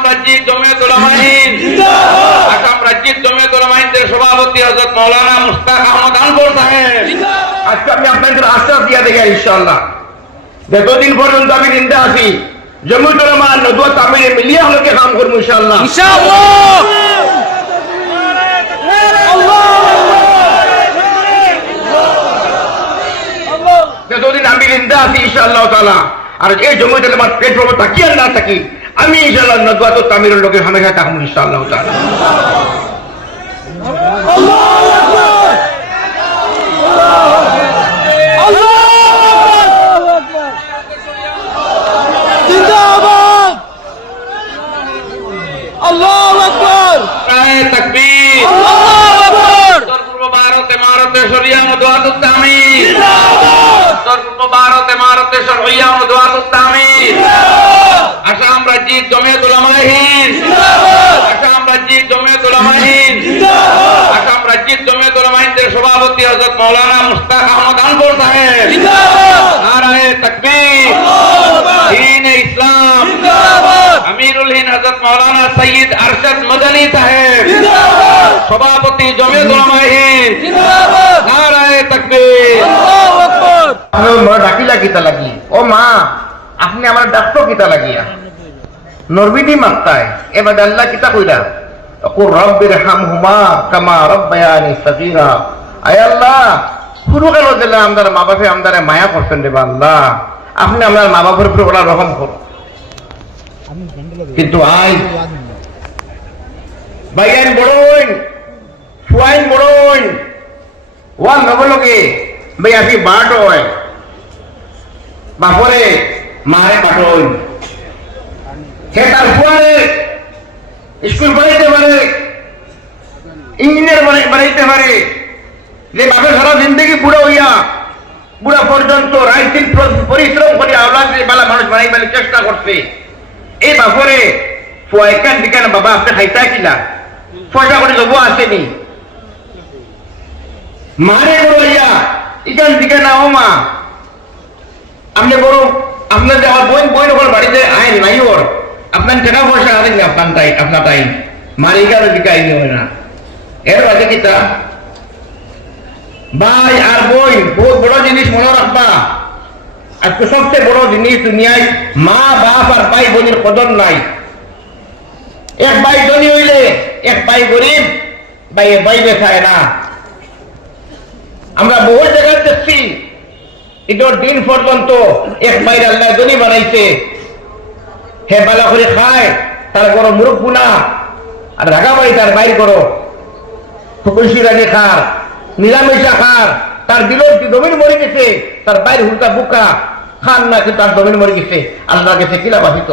আসাম রাজ্যিক জমিয়ত উলামাহীন। আসাম রাজ্যিক জমিয়ত উলামাহীনদের সভাপতি হযরত মাওলানা মুস্তাক আহমদ আনবর সাহেব। আজকে আমি আপনাদের আশ্বাস দিয়া দেখি ইনশাআল্লাহ। যতদিন পর্যন্ত আমি নিন্দা নদুয়া তামিলে মিলিয়ে হলকে কাম করব ইনশাআল্লাহ। যতদিন আমি নিন্দা ইনশাআল্লাহ তাআলা আর এই জম্মু তরমা পেট তাকিয়ে না থাকি আমি ইনশাআল্লাহ নদুয়া তো তামিলের লোকের হামেশা থাকব ইনশাআল্লাহ তাআলা জিন্দাবাদ আল্লাহু আকবার নারায়ে তাকবীর আল্লাহু আকবার উত্তর পূর্ব ভারতে মারতে শরিয়া মদুয়াতুত তামিল উত্তর পূর্ব ভারতে মারতে শরিয়া মদুয়াতুত তামিল আসাম রাজ্যিক জমিয়ত উলামাহীন আসাম রাজ্যিক জমিয়ত উলামাহীন আসাম রাজ্যিক জমিয়ত উলামাহীনদের সভাপতি হযরত মাওলানা মুস্তাক আহমদ আনবর সাহেব নারায়ে তাকবীর দ্বীন ইসলাম আমিরুল হিন্দ হযরত মাওলানা সৈয়দ আরশদ মদনী সাহেব সভাপতি জমিয়ত উলামাহীন নারায়ে তাকবীর আল্লাহু আকবার আমি মা ডাকিলা কিতা লাগি ও মা আপনি আমার ডাকতো কিতা লাগিয়া নরবিনি মাত্তায় এবার আল্লাহ কিতা কইরা ও রব্বির হাম হুমা কামা রব্বায়ানি সগীরা আয় আল্লাহ শুরু কেন দিলে আমাদের মা বাপে মায়া করছেন রে আল্লাহ। আপনি আমার মা বাপের উপরে ওরা রকম করো কিন্তু আই বাইয়ান বড়ইন ফুয়াইন বড়ইন ওয়া নবলকে ভাই আপনি বাট হয়। বাপরে, মারে পাঠন সে তার ফুয়ারে, স্কুল বানাইতে পারে। ইঞ্জিনিয়ার বানাই- বানাইতে পারে। যে বাপে সারা জিন্দগি বুড়ো হইয়া, বুড়া পর্যন্ত রাইতিন পরিশ্রম করে আওলাদ বালা মানুষ বানাইবার চেষ্টা করছে। এই বাপরে ফুয়াইকান দিকান বাবা আপনি খাইতা কিলা পয়সা করে লোক আসেনি মারে বড় ইয়া ইকান দিকে না ও মা। আপনি বড় আপনার যে আমার বই বই ওপর বাড়িতে আইন নাই ওর। আপনার টাকা পয়সা আছে না আপনার তাই আপনার তাই? মারে দিকে আইন হয় না। এর বাদে কি তা ভাই আর বই, বহুত বড় জিনিস মনে রাখবা। আজকে সবচেয়ে বড় জিনিস দুনিয়ায় মা, বাপ আর ভাই বোনের কদর নাই। এক ভাই ধনী হইলে এক ভাই গরিব ভাই ভাই বেসায় না। আমরা বহু জায়গায় দেখছি, ঈদের দিন পর্যন্ত এক বাইরে আল্লাহ ধনী বানাইছে। হে বালা করে খায়, তার মুরুখ গুনা আর ঢাকা বাড়ি তার বাইর করো। ফুকুলসি রাগে খার। নিরামিষা খার তার দিলের জমিন মরে গেছে? তার বাইরে হুলকা বুকা। খান না কি তার জমিন মরে গেছে। আল্লাহ গেছে কিলা বাসিত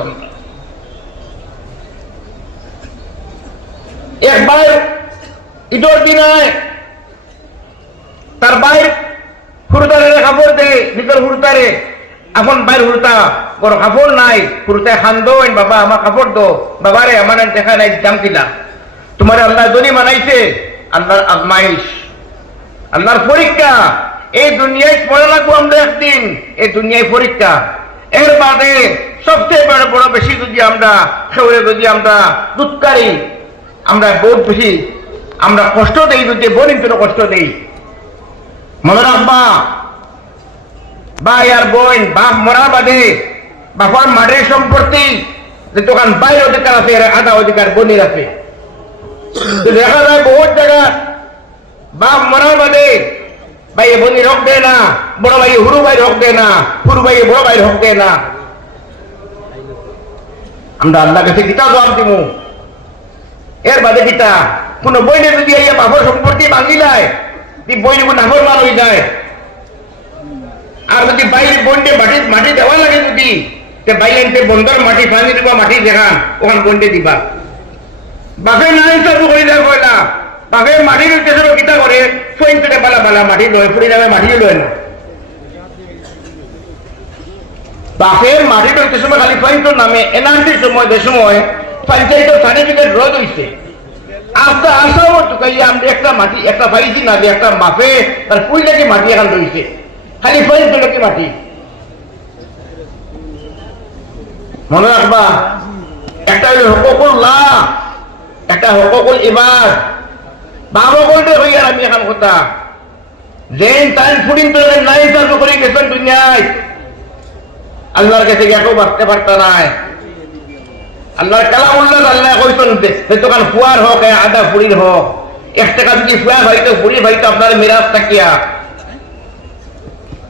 একবার ঈদের দিন আয় তার বাইর হুরতারে কাপড় দে, ভিতর হুরতারে। এখন বাইর হুরতা বড় কাপড় নাই। হুরতায় খান দো বাবা, আমার কাপড় দো। বাবারে, আমার দেখা নাই দাম কিলা। তোমার আল্লাহ দনি মানাইছে আল্লাহর আজমাইশ। আল্লাহর পরীক্ষা। এই দুনিয়ায় পড়ে লাগবো আমরা একদিন, এই দুনিয়ায় পরীক্ষা। এর বাদে সবচেয়ে বড় বড় বেশি যদি আমরা সেউরে যদি আমরা দুৎকারি আমরা বহুত বেশি, আমরা কষ্ট দেই, যদি বনিন কষ্ট দেই। মনে রাখবা ভাই আর বোন, বাপ মরা বাদে বাপার মাঠের সম্পত্তি, যে দোকান বাইরে অধিকার আছে আধা অধিকার বনির আছে। দেখা যায় বহুত জায়গা বাপ মরা বাদে। ভাই বনি রক দেয় না, বড় ভাই হুরু ভাই রক দেয় না হুরু ভাই বড় ভাই রক দেয় না। আমরা আল্লাহ বাদে কিতা, কোন যদি এই বাপর সম্পত্তি ভাঙিলায় বই নিব নাগর যায়। আর যদি বাইরে বন্ডে মাটি মাটি দেওয়া লাগে যদি বাইরে বন্দর মাটি ভাঙি দিবা, মাটি দেখান ওখান বন্ডে দিবা। বাপে নাই চালু করে দেয় কয়লা। বাপে মাটির উদ্দেশ্যে কিতা করে ফইন পেটে বালা বালা মাটি লয় ফুরি যাবে মাটি লয় না। বাপের মাটির উদ্দেশ্য খালি ফাইন নামে এনআরটির সময়, যে সময় সার্টিফিকেট রদ হইছে আস্তে মতো কাইলে আমরা একটা মাটি, একটা পাইছি না একটা বাপে তার কুই লাগে মাটি এখন রইছে খালি ফাইন তোর কি মাটি? মনে রাখবা একটা হইল হকুকুল্লাহ একটা হকুকুল ইবাদ। বাবা বলতে হইয়ার আমি এখন কথা যেন টাইম ফুডিং তো নাই চালু করে গেছেন দুনিয়ায় আল্লাহর কাছে বাঁচতে পারত নাই আল্লাহর কালামুল্লাহ আল্লাহ কইছেন যে দোকান ফুয়ার হোক আদা ফুড়ির হোক। এক টাকা যদি ফুয়া ভাইতো ফুড়ি ভাইতো আপনার মিরাজ থাকিয়া।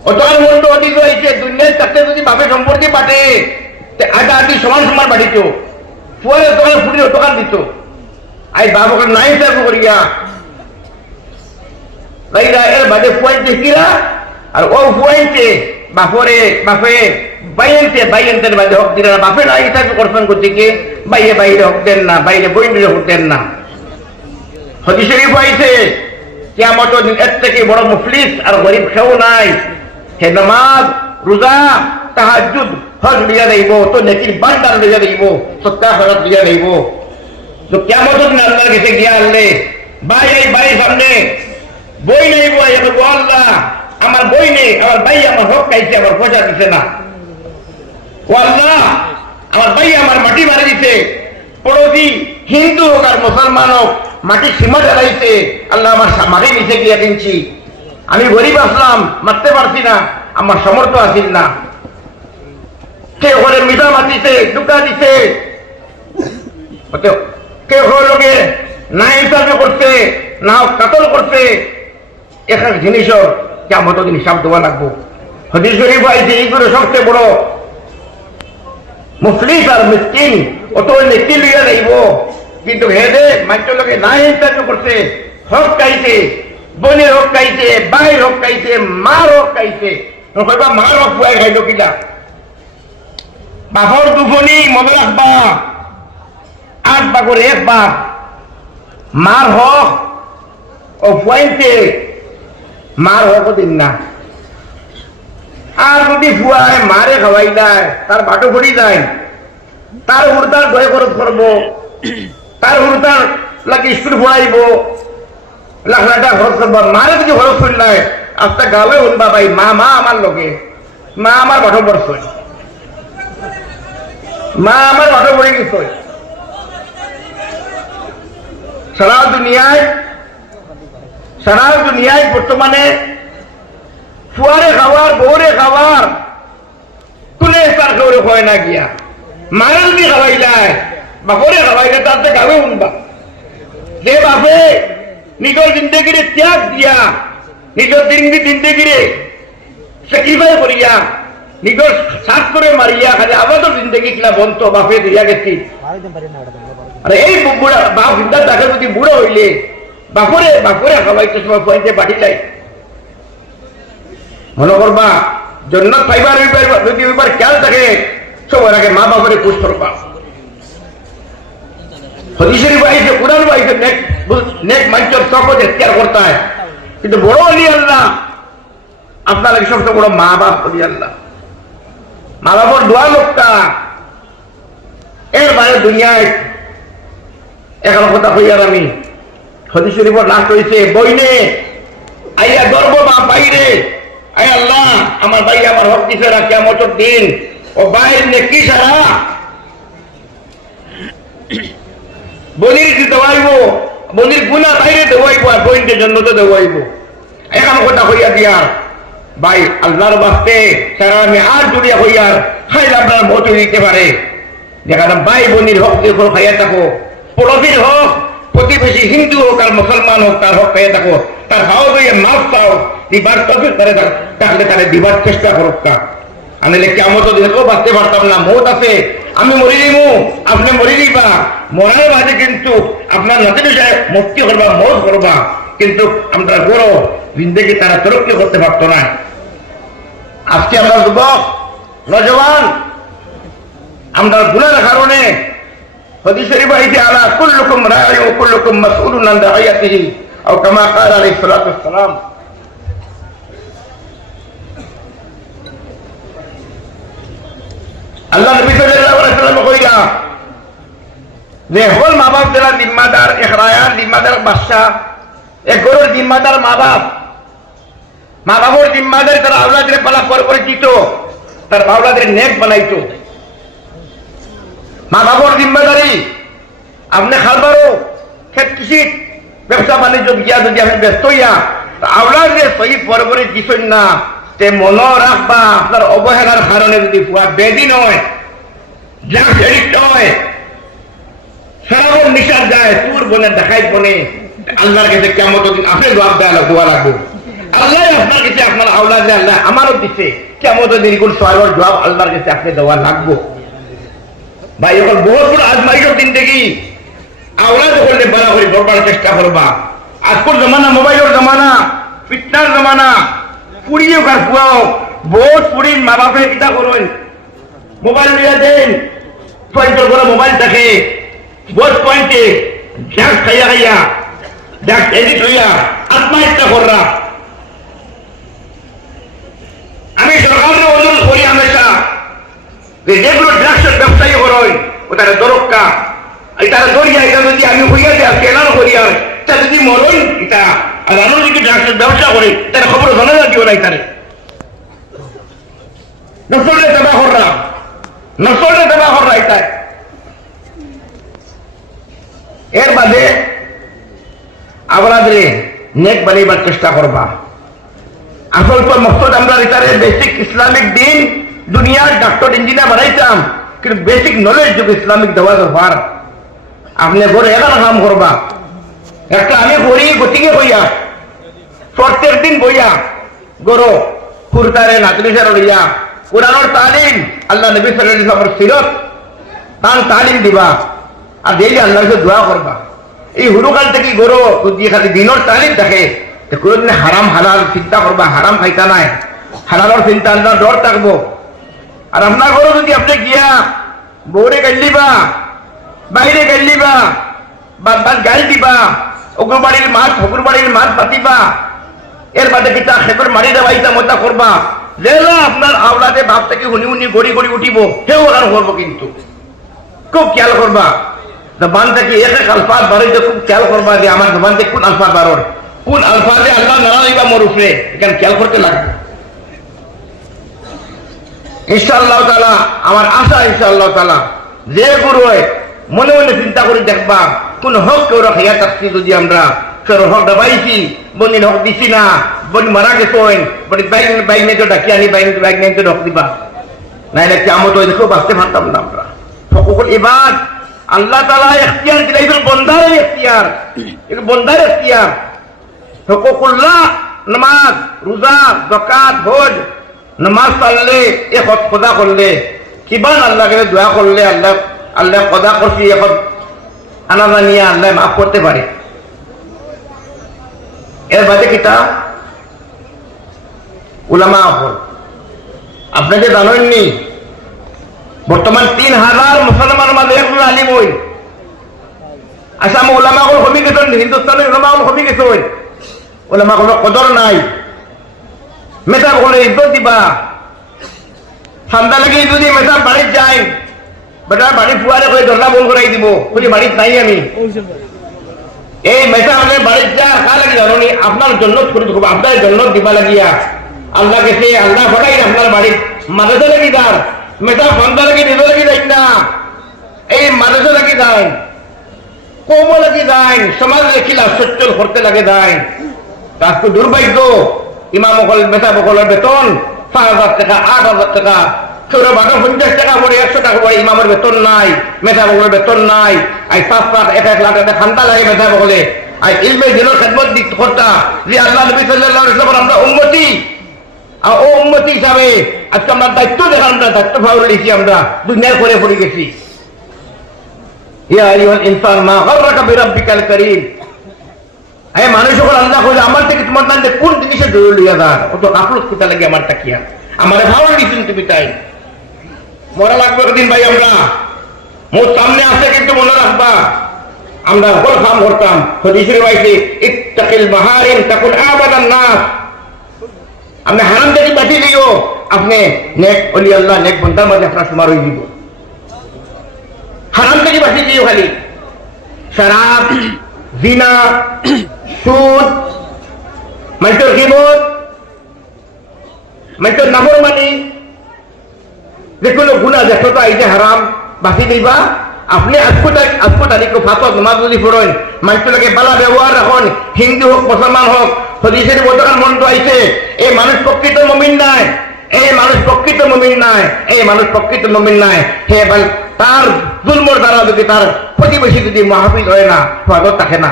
অতকাল মন্ড অধিক হয়েছে দুনিয়ার চারটে যদি বাপে সম্পত্তি পাঠে আদা আদি সমান সমান বাড়িত ফুয়ারের দোকান ফুড়ির দোকান দিত। আই বাবকে নাই চাকু করিয়া। রাইরা এর বাদে ফুয়াইতে কিরা? আর ও ফুয়াইতে বাপরে, বাপে বাইনতে বাইনতে বাদে হক দিরা না। বাপে নাই চাকু করছেন করতে কি? বাইরে বাইরে হক দেন না, বাইরে বইন্দ্রে হক দেন না। হদি শরীফ হয়েছে কিয়ামত দিন এর থেকে বড় মুফলিস আর গরিব কেউ নাই। হে নামাজ, রোজা তাহাজুদ হজ লিয়া দেব তো নেকির বান্দার লিয়া দেব সত্তা খরচ লিয়া দেব তো কেমন আল্লাহর কাছে গিয়া আনলে ভাই, এই ভাই সামনে বই নেই বই বল আল্লাহ, আমার বই নেই, আমার ভাই আমার হক খাইছে, আমার পয়সা দিছে না। আল্লাহ, আমার ভাই আমার মাটি মারা দিছে। পড়োশি হিন্দু হোক আর মুসলমান হোক, মাটি সীমা জ্বালাইছে, আল্লাহ আমার সা- মাটি নিচে গিয়ে কিনছি আমি গরিব আসলাম, মারতে পারছি না, আমার সমর্থ আসিল না। কে ওখানে মিঠা মাতিছে দুকা দিছে। ওতে- কে লোকে না ইনসাফ করছে না কাতল করছে এক জিনিসও কেমন দিন হিসাব দেওয়া লাগবো। হদিস শরীফ আইছে এইগুলো সবচেয়ে বড় মুফলিস আর মিসকিন, অত নেকি লইয়া যাইব। কিন্তু হেদে মাইটো লোকে না ইন্টারভিউ করছে হক খাইছে বনের হক খাইছে বাইর হক খাইছে মার হক খাইছে কইবা মার হক পুয়াই খাইলো কিলা। বাপর দুফনি মনে রাখবা আট বাগর এক বাপ মার হক ও ফুয়াইতে, মার হক দিন না। আর যদি ফুয়ায়, মারে খাওয়াই দেয়, তার বাটো ভরি যায়। তার হুড়তার দয় খরচ করব। তার লাগে স্কুল পড়াইব লাখ লাখ টাকা খরচ করব। মারে যদি খরচ করলাই আস্তে গালে শুনবা ভাই মা মা আমার লগে। মা আমার বাটো পড়ছ। মা আমার বাটো পড়ে গেছে। সারা দুনিয়ায় সারা দুনিয়ায় বর্তমানে ফুয়ারে খাওয়ার বউরে খাওয়ার, কোনে তার করে হয় না গিয়া। মায়ের যদি খাওয়াই যায় বাপরে খাওয়াইলে তার গাবে শুনবা। যে বাপে, নিজের জিন্দগিরে ত্যাগ দিয়া, নিজের দিনগি জিন্দগিরে স্যাক্রিফাই করিয়া, নিজের সাত করে মারিয়া, খালি আবাদর জিন্দগি কিলা বন্ত বাপে দিয়া গেছি। এই বুড়া, বাপ চিন্তা তাকে যদি বুড়ো হইলে, বাপরে বাপরে খাওয়াইতে সময় পয়েন্টে পাঠিলাই মনে করবা জন্নত পাইবার যদি হইবার খেয়াল থাকে সবার আগে মা খুশ করবা কিন্তু বড় অলি আল্লাহ, আপনার সবচেয়ে বড় মা বাপ অলি আল্লাহ। মা বাবার দোয়া লোকটা, এর বাইরে দুনিয়ায় এখন কথা হইয়ার আমি হদিস শরীফর লাস্ট হয়েছে বইনে, আইয়া গর্ব মা বাইরে, আয় আল্লাহ, আমার ভাই আমার হক দিছে না কেমন দিন। ও বাইর কি সারা? বলির কি দেওয়াইব? বলির গুণা বাইরে দেওয়াইব আর বইনকে জন্য তো দেওয়াইব। এখন কথা হইয়া দিয়া, ভাই, আল্লাহর বাস্তে সারা আমি আর জুড়িয়া হইয়ার খাইলে আপনার মত দিতে পারে। যেখানে ভাই বোনির হক দিয়ে খাইয়া থাকো। পড়োশির হোক প্রতিবেশী হিন্দু হোক আর মুসলমান হোক তার হক খাইয়া থাকো। তার হাও দিয়ে মাছ পাও দিবার তফিক করে তাহলে তাহলে দিবার চেষ্টা করুক তা আমি কেমন দেখো বাঁচতে পারতাম না মত আছে। আমি মরি যাইমু আপনি মরি যাইবা মরার বাদে কিন্তু আপনার নাতি বিষয়ে মুক্তি করবা মত করবা কিন্তু আমরা গরো জিন্দগি তারা তরক্কি করতে পারতো না আজকে আমরা যুবক নজওয়ান আমরা গুণের কারণে হদিস শরীফ আইছে আলা কুল্লুকুম রা'i ওয়া কুল্লুকুম মাসউলুন আন রা'iyatihi আও কামা ক্বালা আলাইহিস সালাতু ওয়াসসালাম আল্লাহ নবী সাল্লাল্লাহু আলাইহি ওয়াসাল্লাম কইলা যে হল মা বাপ যারা জিম্মাদার এখরায়ার জিম্মাদার বাদশা এক গরুর জিম্মাদার মা বাপ মা বাবার জিম্মাদারি তারা আওলাদের পালা করে করে দিত তার আওলাদের নেক বানাইতো মা বাবার জিম্মাদারি। আপনি খালবারও ক্ষেত কৃষিত ব্যবসা বাণিজ্য গিয়া যদি আপনি ব্যস্ত হইয়া আওলার যে সহি পরবরে দিছেন না তে মন রাখবা আপনার অবহেলার কারণে যদি ফুয়া বেদি নয় ড্রাগস এডিক্ট হয় সারাবন নিশার যায় তুর বনে দেখাই বনে আল্লাহর কাছে কেমন দিন আপনি জবাব দেওয়া দোয়া লাগবে আল্লাহ আপনার কাছে, আপনার আওলা যে আল্লাহ আমারও দিচ্ছে কেমন দিন কোন সবার জবাব আল্লাহর কাছে আপনি দেওয়া লাগবো। ভাই এখন বহুত বড় আজমাইশের দিন দেখি, আওলাদ করলে বলা করে করবার চেষ্টা করবা। আজকের জমানা, মোবাইলের জমানা ফিটনার জমানা পুড়িও কার পুয়াও বহুত পুরীর মা বাপে কিতা করুন। মোবাইল নিয়ে দেন, পয়েন্টের করে মোবাইল থাকে। বোধ পয়েন্টে ড্রাগস খাইয়া খাইয়া ড্রাগস এডিট হইয়া আত্মহত্যা কররা। আমি সরকারের অনুরোধ করি হামেশা যেগুলো ড্রাগসের ব্যবসায়ী করই। ও তারা দরক্কা। এই তারা দরিয়া এটা যদি আমি হইয়া দেয় কেনার করি আর তা যদি মরই এটা আর আমি যদি ব্যবসা করি তারা খবর জানা দিও নাই তারে নসলে দেবা কররা। নসলে দেবা কররা এটা এর বাদে আপনাদের নেক বানাইবার চেষ্টা করবা। আসল তো মকসদ আমরা এটারে বেসিক ইসলামিক দিন, দুনিয়ার ডক্টর ইঞ্জিনিয়ার বানাইতাম। কিন্তু বেসিক নলেজ যদি ইসলামিক দেওয়া দরকার। আপনি ঘরে এগার কাম করবা। একটা আমি করি গতিকে বইয়া। প্রত্যেক দিন বইয়া। গরো, কুরতারে নাতলিসার লইয়া কোরআনের তালিম, আল্লাহ নবী সাল্লাল্লাহু সিরত। তান তালিম দিবা। আর ডেইলি আল্লাহর কাছে দোয়া করবা। এই হুরুকাল থেকে গরো যদি খালি দিনের তালিম থাকে কোনোদিন হারাম, হালাল চিন্তা করবা। হারাম খাইতা নাই। হালালর চিন্তা আল্লাহ ডর থাকব। আর ঘরে যদি আপনি গিয়া বৌরে গাইলিবা বাইরে গাইলিবা বা বাদ গাইল দিবা অগ্র বাড়ির মাছ ঠকুর বাড়ির মাছ পাতিবা, এর বাদে পিতা খেপের মারি দেওয়াইতা মতা করবা। লেলা আপনার আওলাদে বাপ থেকে হুনি হুনি গড়ি গড়ি উঠিব, সেও ওখান করব কিন্তু। খুব খেয়াল করবা। জবান থেকে এক এক আলফাজ বাড়িতে খুব খেয়াল করবা যে আমার জবান থেকে কোন আলফাজ বারোর কোন আলফাজে আল্লাহ নারা দিবা মোর উপরে, এখানে খেয়াল করতে লাগবে। ইনশাআল্লাহ তালা আমার আশা ইনশাআল্লাহ তালা যে গুরু হয়, মনে মনে চিন্তা করে দেখবা, কোন হক কেউ রাখিয়া থাকছি যদি আমরা কেউ হক দাবাইছি বন্দিন হক দিছি না, বন্দি মারা গেছেন বন্দি বাইক বাইক নিয়ে তো ডাকি আনি বাইক নিয়ে তো হক দিবা। নাইলে কেমন তো দেখো বাঁচতে পারতাম না আমরা। সকল এবার আল্লাহ তালা এখতিয়ার দিলে এগুলো বন্দারের এখতিয়ার বন্দার এখতিয়ার। হকুকুল্লাহ, নামাজ, রোজা জকাত ভোজ নামাজ পারলে এ হজ খোদা করলে কিমান আল্লাহকে দোয়া করলে আল্লাহ আল্লাহ কদা করছি এখন আনা জানিয়ে আল্লাহ মাফ করতে পারে। এর বাদে কিতা? উলামা হল আপনাকে জানেননি বর্তমান তিন হাজার মুসলমান মাঝে একজন আলিম হই। আসাম ওলামা হল কমি গেছেন, হিন্দুস্তানের ওলামা হল কমি গেছেন। ওলামা হল কদর নাই। মেটা বলে ইজ্জত দিবা। ঠান্ডা লাগে যদি মেটা বাড়িত যায় বেটার বাড়ি ফুয়ারে করে দরজা বল করাই দিব, বলি বাড়িত নাই আমি। এই মেটা হলে বাড়িত যা খা লাগি জানি আপনার জন্য ছোট আপনার জন্য দিবা লাগিয়া আল্লাহ গেছে আল্লাহ ফটাই আপনার বাড়িত মাদ্রাসা লাগি দার মেটা ফন্দা লাগি নিজ লাগি যাই না। এই মাদ্রাসা লাগি যায় কম লাগি যায়, সমাজ লেখিলা সচ্চল করতে লাগে যায়। আজকে দুর্ভাগ্য ইমাম বেতা বকলের বেতন, পাঁচ হাজার টাকা, আট হাজার টাকা পঞ্চাশ টাকা একশো টাকা ইমামের বেতন নাই বেতন নাই। পাঁচ লাগে বকলে সাল্লাল্লাহু আমরা আর ও হিসাবে আমরা দায়িত্ব আমরা দায়িত্ব আমরা করে পড়ে গেছি। ইয়া কারীম। এ মানুষ যখন আল্লাহ করে আমার থেকে তোমার নাম কোন জিনিসে দৌড় লইয়া যান ও তো কাপড় কোথা লাগে আমার তাকিয়া আমার ভালো দিচ্ছেন তুমি তাই। মনে লাগবে দিন ভাই আমরা। মোর সামনে আসে কিন্তু মনে রাখবা। আমরা হল কাম করতাম। হদিসের বাইতে ইত্তাকিল মাহারিম তাকুন আবাদান নাস। আপনি হারাম থেকে বাঁচিয়ে দিও। আপনি নেক অলি আল্লাহ, নেক বন্ধার মাঝে আপনার সমার হয়ে দিব। হারাম থেকে বাঁচিয়ে দিও খালি। শরাব জিনা সুদ মাইটোর কিবোধ মাইটোর নাফরমানি যে কোনো গুণা দেখো তো এই হারাম বাঁচি দিবা আপনি আজকু আজকু তারিখ ফাতক নামাজ যদি পড়েন মানুষগুলোকে বালা ব্যবহার রাখুন হিন্দু হোক মুসলমান হোক হদিসের বোধকার মন্ত্র আইছে এই মানুষ প্রকৃত মমিন নাই এই মানুষ প্রকৃত মমিন নাই এই মানুষ প্রকৃত মমিন নাই বল তার জুলমর দ্বারা যদি তার প্রতিবেশী যদি মাহফিল হয় না স্বাগত থাকে না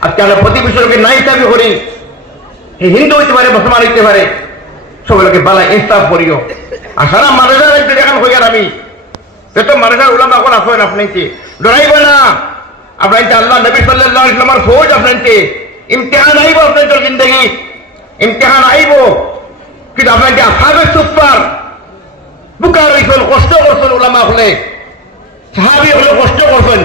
আজকে আমরা প্রতিবেশীকে নাই দাবি করি। হে হিন্দু হইতে পারে, মুসলমান হইতে পারে, সবাইকে বালা ইনসাফ করিও। আর সারা মানুষের একটু দেখান হইয়ার আমি। যত মানুষের উলামা এখন আসেন আপনাকে ডরাইব না। আপনাকে আল্লাহ নবী সাল্লাল্লাহু আলাইহি ওয়াসাল্লামের ফৌজ আপনাকে ইমতিহান আইব আপনাদের জিন্দগি। ইমতিহান আইব। কিন্তু আপনাকে আসাবে সুপার বুকা রইছেন কষ্ট করছেন উলামা হলে। সাহাবি হলে কষ্ট করছেন।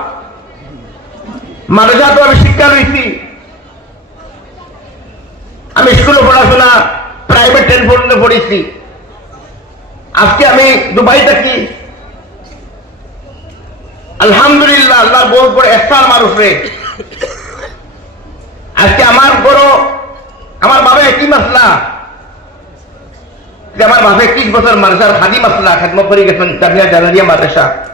পড়নেওয়ালা মার্জাত আমি শিক্ষা রয়েছি আমি স্কুলে পড়াশোনা প্রাইভেট টেন পর্যন্ত পড়েছি। আজকে আমি দুবাই থাকি। আলহামদুলিল্লাহ, আল্লাহর বহুত বড় এসার মানুষ রে। আজকে আমার বড়, আমার বাবা একই মাসলা। আমার বাবা একত্রিশ বছর মাদ্রাসার হাদি মাসলা, খাদম করে গেছেন জামিয়া জানারিয়া মাদ্রাসা।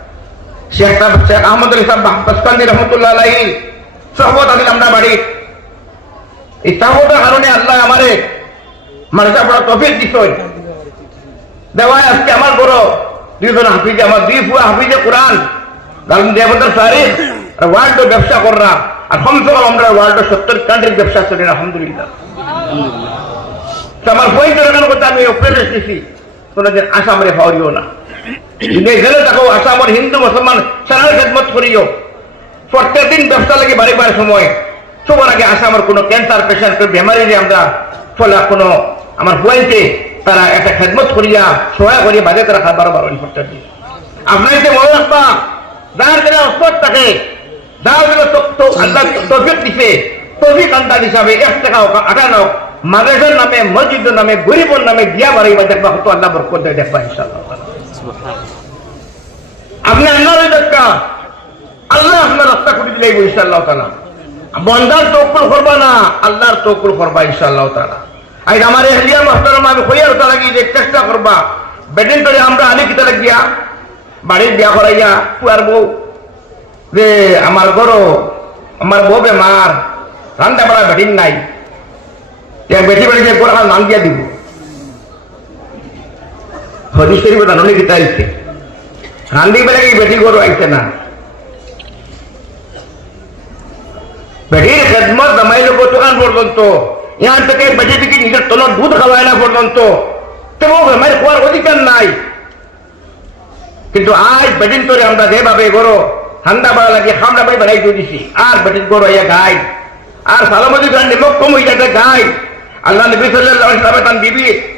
ব্যবসা কররা, আর কমসে ওয়ার্ল্ড সত্তর কান্ট্রির ব্যবসা করি, আলহামদুলিল্লাহ। আমার কথা আমি আসামরে না। গেলে তাকে আসামের হিন্দু মুসলমান সারার খেদমত করিও। প্রত্যেকদিন ব্যবসা লাগে বাড়ি বাড়ি সময়। সবার আগে আসামের কোনো ক্যান্সার পেশেন্ট বেমারি আমরা। ফলে কোনো আমার পয়েন্টে তারা একটা খেদমত করিয়া, সহায় করিয়া বাজে তারা খাবার বারণ প্রত্যেকদিন। আপনাকে মনে রাখবা যার যারা অস্তর থাকে, যার যারা আল্লাহ তফিক দিছে, তফিক আন্দাজ হিসাবে এক টাকা হোক আটা হোক, মাদ্রাসার নামে, মসজিদের নামে, গরিবর নামে দিয়া বাড়াইবা দেখবা হতো আল্লাহ বরকত দেখবা ইনশাআল্লাহ। আপনি আল্লাহ দেখা আল্লাহ আপনার রাস্তা করে দিলে ইনশাআল্লাহ তালা বন্দার তৌকুল করবা না, আল্লাহর তৌকুল করবা ইনশাআল্লাহ তালা আজ আমার এহলিয়া মাস্টার আমি কইয়ার তারা গিয়ে চেষ্টা করবা বেডিন করে আমরা আনি কিতা লাগিয়া, বাড়ির বিয়া করাইয়া, পুয়ার বউ, যে আমার গরো আমার বউ বেমার রান্না বাড়া বেটিন নাই। বেটি বেটি যে গোড়া নাম দিয়া দিব। বেটি আইছে না। দুধ নাই। কিন্তু আজ বেটিন করে আমরা যেভাবে গরো ঠান্ডা বাড়া লাগে খামড়া বাড়ি বেড়াই দিয়ে দিছি। আর বেটিন গরো ইয়া গাই আর সালামতি গান নিমক কম হয়ে গাই আল্লাহ নবী ওয়াসাল্লাম তান বিবি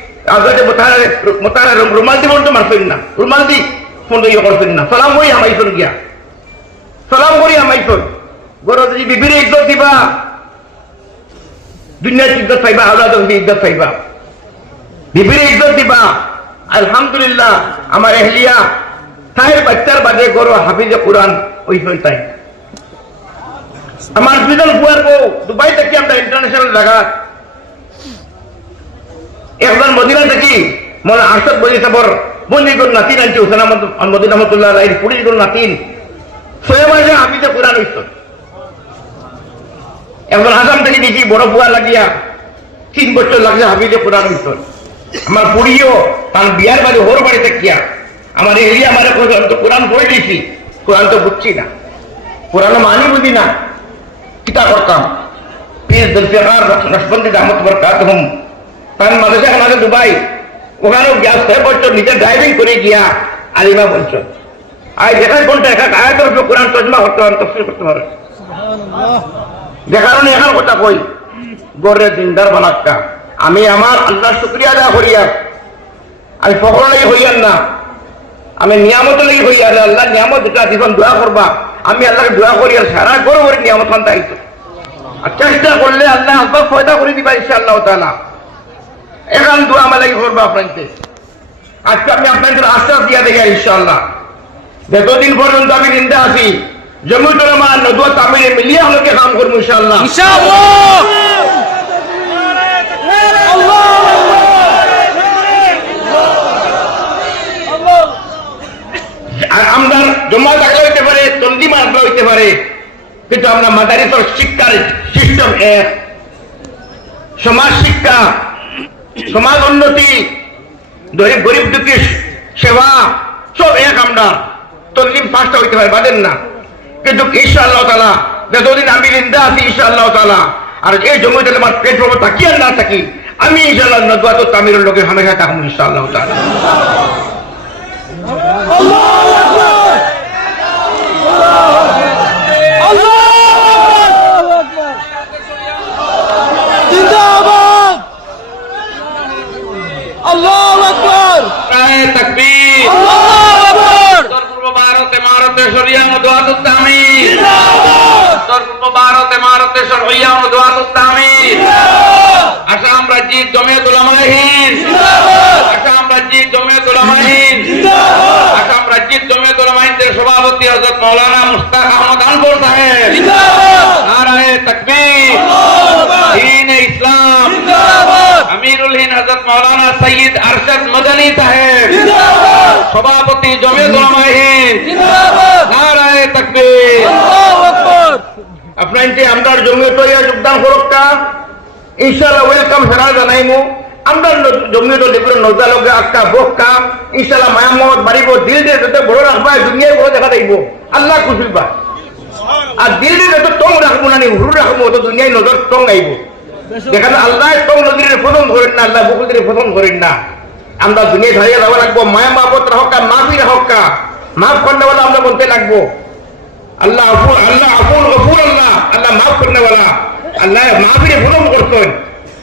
দি বলতে মারছেন না। ফোন করছেন না। সালাম করি গিয়া। সালাম করি যদি ইজ্জত দিবা। দুনিয়ার ইজ্জত পাইবা আল্লাহ ইজ্জত পাইবা। বিবির ইজ্জত দিবা। আলহামদুলিল্লাহ, আমার এহলিয়া তাহের বাচ্চার বাদে গরো হাফিজে কোরআন ওই তাই। আমার দুজন বুয়ার বউ, দুবাই থেকে আমরা ইন্টারন্যাশনাল জায়গা একজন মদিনা থেকে মনে আরশদ বলি সাবর বন্দি গুল নাতিন আনছে, হুসেন আহমদ মদিন আহমদুল্লাহ আলাই পুলিশ গুল নাতিন সোয়েব আসে হাফিজে কোরআন হইত একজন আসাম থেকে দেখি বড় বুয়া লাগিয়া, তিন বছর লাগছে হাফিজে কোরআন হইত আমার পুরিও তার বিয়ার বাড়ি হোর বাড়িতে কিয়া আমার এরিয়া আমার কোরআন পড়ে দিয়েছি। কোরআন তো বুঝছি না। কোরআন মানি বুঝি না। কিতা করতাম পীর জুলফিকার নসবন্দি আহমদ বরকাত হুম তার মাদ্রাসা আমাদের দুবাই। ওখানেও গ্যাস ছয় বছর নিজে ড্রাইভিং করে গিয়া আলিমা বলছেন আর যেখানে কোনটা এক আয়াতের উপর কোরআন তর্জমা করতে পারেন তফসিল করতে কারণে এখন কথা কই গড়ে দিনদার বানাক্কা। আমি আমার আল্লাহ শুক্রিয়া আদা করিয়া আমি ফখর লাগি হইয়ান না। আমি নিয়ামত লাগি হইয়া আল্লাহ নিয়ামত যেটা জীবন দোয়া করবা। আমি আল্লাহকে দোয়া করি আর সারা গরু করে নিয়ে আমার দায়িত্ব আর চেষ্টা করলে আল্লাহ আসবাব ফয়দা করে দিবা ইনশাআল্লাহ তাআলা। এখান দোয়া আমার লাগি করব আপনাকে। আজকে আমি আপনাদের আশ্বাস দিয়া দেখি, ইনশাআল্লাহ। যতদিন পর্যন্ত আমি নিন্দা আছি জম্মু তরমা নদুয়া তামিলে মিলিয়ে হলোকে কাম করব, ইনশাআল্লাহ। আর আমরা জমা হইতে পারে হইতে পারে, কিন্তু আমরা মাদারিসর শিক্ষার সিস্টেম এক। সমাজ শিক্ষা সমাজ উন্নতি, গরিব গরিব দুঃখী সেবা, সব এক আমরা। তল্লিম পাঁচটা হইতে পারে বাদেন না। কিন্তু ঈশ্বর আল্লাহ তালা যতদিন আমি নিন্দা আছি ঈশ্বর আল্লাহ তালা আর এই জমিতে আমার পেট বাবু থাকি আর না থাকি আমি ইনশাআল্লাহ নদুয়া তো তামিরের লোকের হামেশা থাকুন ঈশ্বর আল্লাহ! তালা জিন্দাবাদ আল্লাহু আকবার নারায়ে তাকবীর আল্লাহু আকবার উত্তর পূর্ব ভারতে মারতে শরিয়া মদুয়াতুত তামির উত্তর পূর্ব ভারতে মারতে শরিয়া মদুয়াতুত তামির আসাম রাজ্যিক জমিয়ত উলামায়ে হিন্দ আসাম রাজ্যিক জমিয়ত উলামায়ে হিন্দ আসাম রাজ্যিক জমিয়ত উলামায়ে হিন্দের সভাপতি হযরত মাওলানা মুস্তাক আহমদ আনপুর সাহেব। নারায়ে তাকবীর। দ্বীন ইসলাম। আমিরুল হিন্দ হযরত মাওলানা সৈয়দ আরশদ মদনী সাহেব। সভাপতি জমিয়ত উলামায়ে হিন্দ যোগদান ওয়েলকাম সারা জানাইমু। ইনশাআল্লাহ মায়ামত বাড়িব, দিল দিয়ে যত বড় রাখবা বড় দেখা আল্লাহ খুশি বা আর দিল দিয়ে টং রাখব না হুরু রাখব তো দুনিয়ায় নজর টং আইব। দেখান আল্লাহ টং না, আল্লাহ বকুল দিয়ে পছন্দ করেন না। আমরা দুনিয়ায় ধরিয়ে যাওয়া লাগবো, মায়া রাহকা মাফি রাহকা মাফ করলে বলে আমরা বলতে লাগবো। আল্লাহ আফুর আল্লাহ আফুর গফুর আল্লাহ। আল্লাহ মাফ করনে वाला আল্লাহ মাফিরে ভুলম করতেন।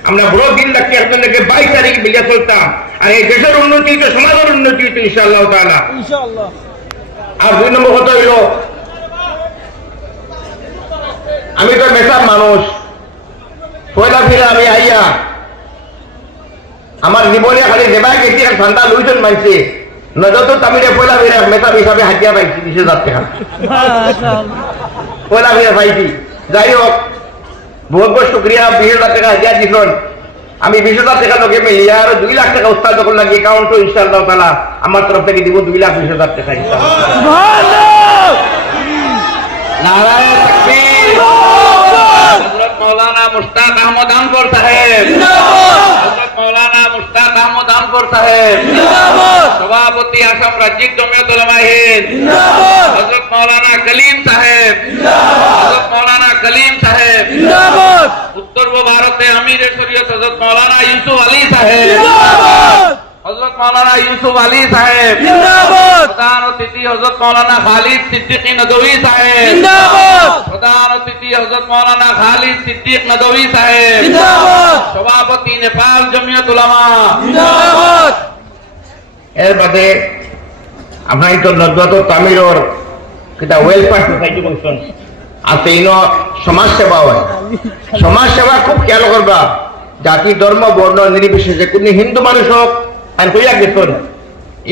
আমরা বড় দিন রাখি আপনাদেরকে বাইশ তারিখ মিলিয়ে চলতাম। আর এই দেশের উন্নতি হইতো সমাজের উন্নতি হইতো ইনশাআল্লাহ তাআলা। ইনশাআল্লাহ। আর দুই নম্বর কথা হইল আমি তো মেসাব মানুষ। পয়লা ফিরে আমি আইয়া আমার জীবনে খালি দেবাই গেছি ঠান্ডা লুইছেন মাইছে। নজর তো তামিলে পয়লা হিসাবে হাজিয়া পাইছি বিশ হাজার টাকা পয়লা পাইছি। যাই হোক বহুত বহুত শুক্রিয়া বিশ হাজার টাকা হাজিয়া দিছেন। আমি বিশ হাজার টাকা লোকে মিলিয়ে আর দুই লাখ টাকা উস্তাদ যখন লাগে একাউন্ট ইনশাআল্লাহ তালা আমার তরফ থেকে দিব দুই লাখ বিশ হাজার টাকা মাওলানা মুস্তাক আহমদ সাহেব। জিন্দাবাদ। হযরত মাওলানা মুস্তাক আহমদ আনপুর সাহেব জিন্দাবাদ সভাপতি আসাম রাজ্যিক জমিয়ত উলামায়ে হিন্দ জিন্দাবাদ হযরত মাওলানা কলিম সাহেব হযরত মাওলানা কলিম সাহেব জিন্দাবাদ উত্তর পূর্ব ভারতে আমির শরীয়ত হযরত মাওলানা ইউসুফ আলী সাহেব জিন্দাবাদ মাওলানা ইউসুফ আলী সাহেব। প্রধান অতিথি হযরত মাওলানা খালিদ সিদ্দিকী নদভী সাহেব। প্রধান অতিথি হযরত মাওলানা খালিদ সিদ্দিক নদভী সাহেব। সভাপতি নেপাল জমিয়ত উলামা। এর বাদে আপনার তো নদত তামিলর কিতা ওয়েলফেয়ার সোসাইটি বলছেন। আছে ইন সমাজ সেবা হয়। সমাজ সেবা খুব খেয়াল করবা। জাতি ধর্ম বর্ণ নির্বিশেষে কোন হিন্দু মানুষ হোক আর কইয়া গেছেন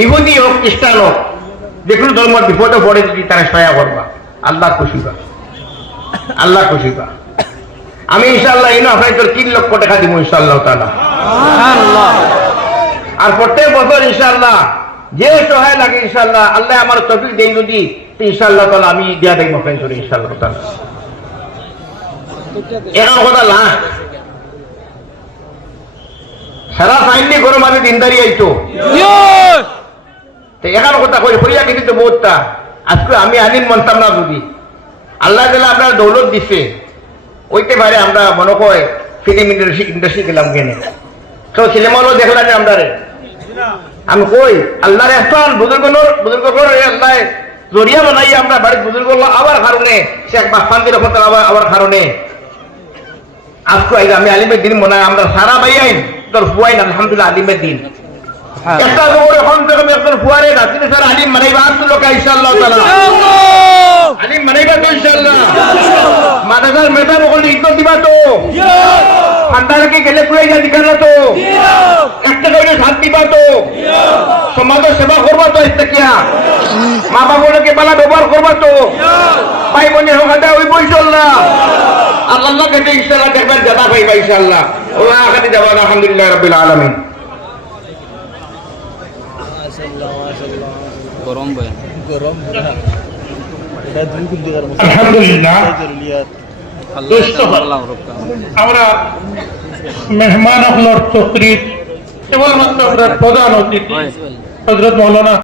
ইহুদি হোক খ্রিস্টান হোক যে কোনো ধর্ম বিপদে পড়ে যদি তারা সহায় করবা আল্লাহ খুশি বা আল্লাহ খুশি বা আমি ইনশাল্লাহ ইনো আপনার তোর তিন লক্ষ টাকা দিব ইনশাল্লাহ তালা আর প্রত্যেক বছর ইনশাল্লাহ যে সহায় লাগে ইনশাল্লাহ আল্লাহ আমার তফিক দেই যদি ইনশাল্লাহ তাহলে আমি দিয়া দেখব ফ্রেন্ড ইনশাল্লাহ তাহলে এখন কথা না। সারা ফাইনলি গরম আমি দিনদারি আইতো। এখন কথা কই হইয়া গেছি তো বহুতটা। আজকে আমি আনিন মানতাম না যদি। আল্লাহ তালা আপনার দৌলত দিছে। ওইতে পারে আমরা মনে কয় ফিল্ম ইন্ডাস্ট্রি ইন্ডাস্ট্রি গেলাম কেনে? তো সিনেমালো দেখলাম আমরা আমি কই আল্লাহর এহসান বুজুর্গলোর বুজুর্গলোর আল্লাহ জরিয়া বানাই আমরা বাড়ির বুজুর্গলো আবার কারণে শেখ বাসান্দির রহমত আবার আবার কারণে আজকে আমি আলিমের দিন মনে আমরা সারা বাইয়াইন তোর হুয়াইন আলহামদুলিল্লাহ আলিমের দিন। একটা করে কম থেকে কম একজন ফুয়ারে রাত্রি স্যার আলিম মানাইবা আব্দুল লোকা ইনশাআল্লাহ তাআলা। আলিম মানাইবা তো ইনশাআল্লাহ। মাদ্রাসার মেধার ওখানে ইজ্জত দিবা তো। ঠান্ডাকে গেলে পুরে যা দিখানা তো। একটা করে সাথ দিবা তো। সমাজের সেবা করবা তো মা বালা ব্যবহার করবা তো। ভাই বোনের ওই বই চল্লা আল্লাহ দেখবেন জাদা পাইবা ওলা আখানে যাবা আলহামদুলিল্লাহ আলামিন। গরম গরম আলহামদুলিল্লাহ। আমরা মেহমান হলর তকরির কেবলমাত্র আমরা প্রধান অতিথি হজরত মৌলানা